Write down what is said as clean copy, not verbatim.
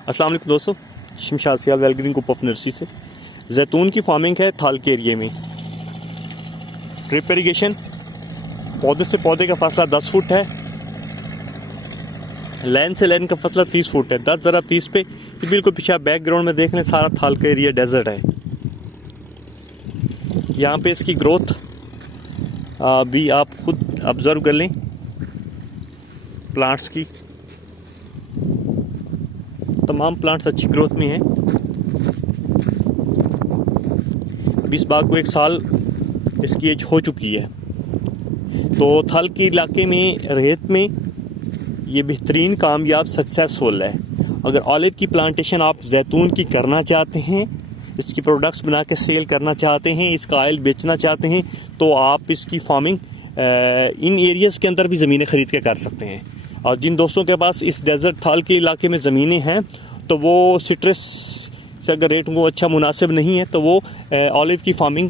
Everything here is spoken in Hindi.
अस्सलाम वालेकुम दोस्तों, शमशाद सियाल वेलग्रीन ग्रुप ऑफ नर्सरी से जैतून की फार्मिंग है थाल के एरिए में। ड्रिप इरीगेशन, पौधे से पौधे का फासला 10 फुट है, लाइन से लाइन का फासला 30 फुट है। 10 ज़रा 30 पे बिल्कुल पीछे आप बैकग्राउंड में देख लें, सारा थाल का एरिया डेजर्ट है। यहाँ पे इसकी ग्रोथ भी आप खुद ऑब्जर्व कर लें प्लांट्स की। तमाम प्लांट्स अच्छी ग्रोथ में हैं। अभी इस बाग को 1 साल इसकी एज हो चुकी है। तो थाल के इलाके में रेत में ये बेहतरीन कामयाब सक्सेसफुल है। अगर ऑलिव की प्लांटेशन आप जैतून की करना चाहते हैं, इसकी प्रोडक्ट्स बना के सेल करना चाहते हैं, इसका ऑयल बेचना चाहते हैं, तो आप इसकी फार्मिंग इन एरियाज़ के अंदर भी ज़मीनें ख़रीद के कर सकते हैं। और जिन दोस्तों के पास इस डेजर्ट थाल के इलाके में ज़मीनें हैं, तो वो सिट्रस से अगर रेट वो अच्छा मुनासिब नहीं है, तो वो ऑलिव की फार्मिंग